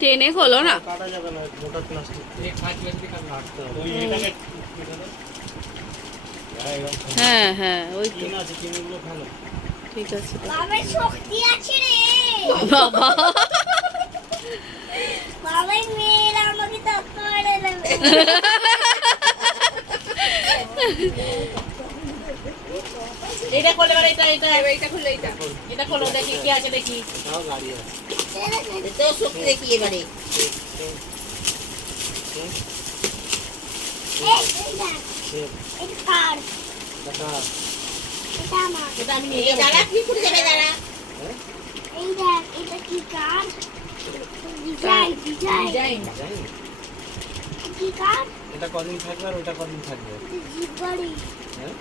টেনে খোলো না। কাটা যাবে না, মোটা প্লাস্টিক এই কাঁচ প্লাস্টিক আর রাখতে হবে। ওই এটাকে হ্যাঁ হ্যাঁ, ওই তো কিন আছে, কিনগুলো ভালো। ঠিক আছে। বাবার শক্তি আছে রে। বাবা বাবাই মেয়েরা আমাকে ধাক্কা মেরে দেবে। এটা খোলে, এবার এটা খুলে, এটা খোলো, দেখি কি আছে, দেখি তাও গাড়ি আছে। তো শক্তি দেখি এবারে। এই দেখ, এটা কার? টাকা এটা আমার। এটা আমি নিয়ে যাবো। দাঁড়া, কি করে যাবে, দাঁড়া। এই দেখ, এটা কি কার? Design design design. জানি কি কার? এটা কদিন থাকবে আর ওটা কদিন থাকবে। জিপ গাড়ি হ্যাঁ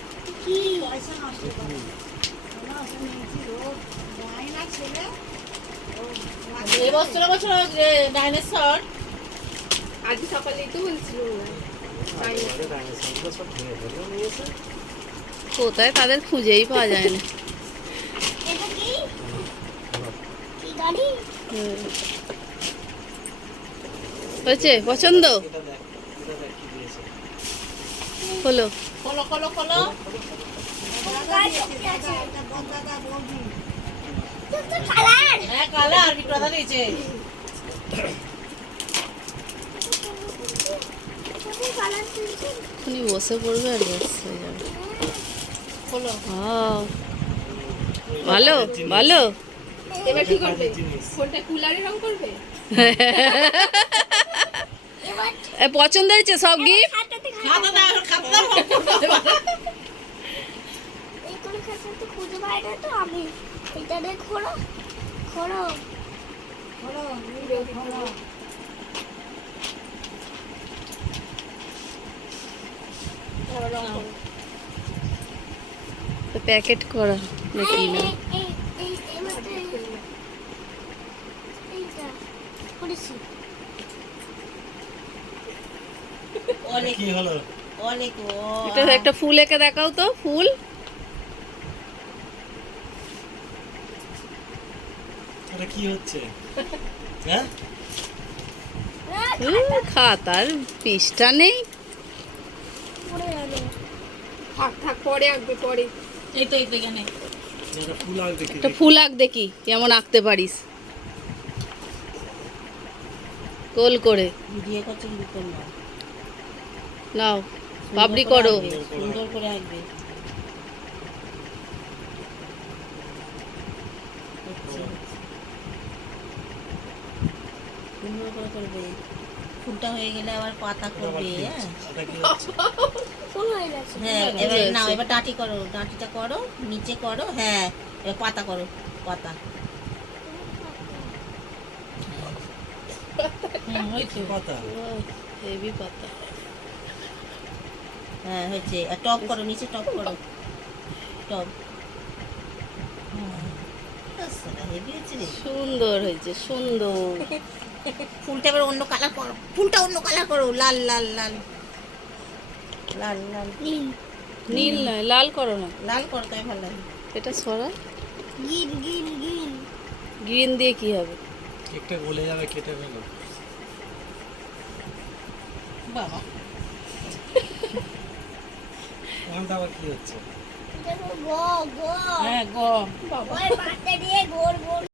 কি? এবছর ডাইনোসর আজ সকালেই তো বলছিল আরে ডাইনোসরগুলো সব ভেঙে ফেলে নিয়েছে। কোথায় তাদের খুঁজেই পাওয়া যায় না। এটা কি? কি গাড়ি? হয়েছে পছন্দ? এটা দেখ কি দিয়েছে। হলো। খোলো খোলো খোলো। কার শক্তি আছে? তো কালার। হ্যাঁ, কালার বিক্রেতা দিয়েছে। কালার তুলছে। এখনই বসে পড়বে আর ব্যাস হয়ে যাবে। খোলো। আহ, ভালো ভালো। এবার কি করবে? কাজের জিনিস। ফোনটা কুলারে রং করবে? এবার পছন্দ হয়েছে সব গিফট? খাতাতে খাতা দাও, খাতা দাও। এই করে খাতাতে খুঁজে পাই না তো আমি। এটা দেখ খোলো খোলো। প্যাকেট করা নাকি না? এইটা করেছি। অনেক কি হলো? অনেক এটা একটা ফুল এঁকে দেখাও তো, ফুল। এটা কি হচ্ছে? হ্যাঁ খাতার পৃষ্ঠা নেই। পড়ে গেল। থাক থাক, পরে আঁকবে পরে। এই তো এখানে এটা ফুল আর দেখি। একটা ফুল আঁক দেখি কেমন আঁকতে পারিস, গোল করে। ভিডিও করছে কিন্তু করলাম। নাও পাবলি করো। সুন্দর করে আঁকবে। সুন্দর করে করবে। ফুলটা হয়ে গেলে আবার পাতা করবে। হ্যাঁ এটা কি হচ্ছে? ফুল হয়ে গেছে। হ্যাঁ, এবার নাও, এবার ডাঁটি করো, ডাঁটিটা করো, নিচে করো। হ্যাঁ, এবার পাতা করো, পাতা। হয়েছে। পাতা। হেভি পাতা। হ্যাঁ, হয়েছে। আর টপ করো, নিচে টপ করো, টপ। হেভি হয়েছে রে। সুন্দর হয়েছে, সুন্দর। ফুলটা এবার অন্য কালার করো, ফুলটা অন্য কালার করো, লাল লাল লাল লাল লাল নীল নীল নয়, লাল করো না। লাল করো, তাই ভালো লাগে। এটা সরা। Green green green. গ্রিন দিয়ে কি হবে? একটা গলে যাবে, কেটে গেল। বাবা, ওখানটা আবার কি হচ্ছে? দেখো গো গো। হ্যাঁ গো। ওই পাতে